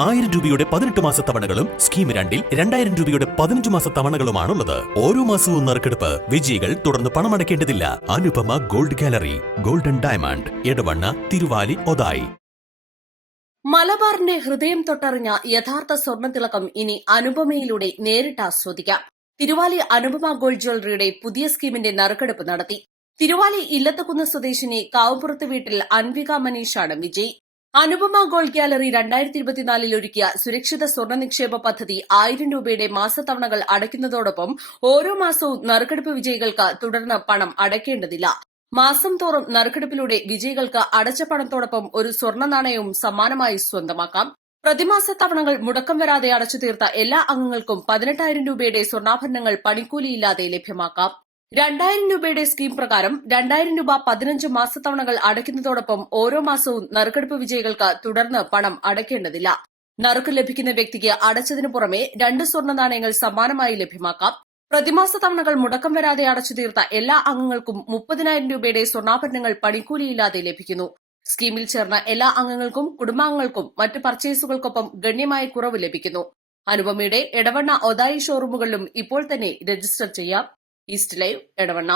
1000 രൂപയുടെ 18 മാസ തവണകളും സ്കീം 2-ൽ 2000 രൂപയുടെ 15 മാസ തവണകളുമാണുള്ളത്. ഓരോ മാസവും നറുക്കെടുപ്പ്. വിജയികൾ തുടർന്ന് പണമടയ്ക്കേണ്ടതില്ല. Anupama gold gallery, golden diamond, Edavanna, Thiruvali, Othayi. മലബാറിന്റെ ഹൃദയം തൊട്ടറിഞ്ഞ യഥാർത്ഥ സ്വർണ്ണത്തിളക്കം ഇനി അനുപമയിലൂടെ നേരിട്ട് ആസ്വദിക്കാം. തിരുവാലി അനുപമ ഗോൾഡ് ജ്വല്ലറിയുടെ പുതിയ സ്കീമിന്റെ നറുക്കെടുപ്പ് നടത്തി. തിരുവാലി ഇല്ലത്തക്കുന്ന് സ്വദേശിനി കാവുപുറത്ത് വീട്ടിൽ അൻവിക മനീഷാണ് വിജയി. അനുപമ ഗോൾഡ് ഗാലറി 2024 ഒരുക്കിയ സുരക്ഷിത സ്വർണ്ണ നിക്ഷേപ പദ്ധതി 1000 രൂപയുടെ മാസത്തവണകൾ അടയ്ക്കുന്നതോടൊപ്പം ഓരോ മാസവും നറുക്കെടുപ്പ് വിജയികൾക്ക് തുടർന്ന് പണം അടയ്ക്കേണ്ടതില്ല. മാസം തോറും നറുക്കെടുപ്പിലൂടെ വിജയികൾക്ക് അടച്ച പണത്തോടൊപ്പം ഒരു സ്വർണ്ണ നാണയവും സമ്മാനമായി സ്വന്തമാക്കാം. പ്രതിമാസ തവണകൾ മുടക്കം വരാതെ അടച്ചു തീർത്ത എല്ലാ അംഗങ്ങൾക്കും 18,000 രൂപയുടെ സ്വർണ്ണാഭരണങ്ങൾ പണിക്കൂലിയില്ലാതെ ലഭ്യമാക്കാം. 2000 രൂപയുടെ സ്കീം പ്രകാരം 2000 രൂപ 15 മാസത്തവണകൾ അടയ്ക്കുന്നതോടൊപ്പം ഓരോ മാസവും നറുക്കെടുപ്പ് വിജയികൾക്ക് തുടർന്ന് പണം അടയ്ക്കേണ്ടതില്ല. നറുക്ക് ലഭിക്കുന്ന വ്യക്തിക്ക് അടച്ചതിനു പുറമെ 2 സ്വർണ്ണ നാണയങ്ങൾ സമ്മാനമായി ലഭ്യമാക്കാം. പ്രതിമാസ തവണകൾ മുടക്കം വരാതെ അടച്ചു തീർത്ത എല്ലാ അംഗങ്ങൾക്കും 30,000 രൂപയുടെ സ്വർണ്ണാഭരണങ്ങൾ പണിക്കൂലിയില്ലാതെ ലഭിക്കുന്നു. സ്കീമിൽ ചേർന്ന എല്ലാ അംഗങ്ങൾക്കും കുടുംബാംഗങ്ങൾക്കും മറ്റ് പർച്ചേസുകൾക്കൊപ്പം ഗണ്യമായ കുറവ് ലഭിക്കുന്നു. അനുപമയുടെ എടവണ്ണ, ഒതായി ഷോറൂമുകളിലും ഇപ്പോൾ തന്നെ രജിസ്റ്റർ ചെയ്യാം. East live, Edavanna.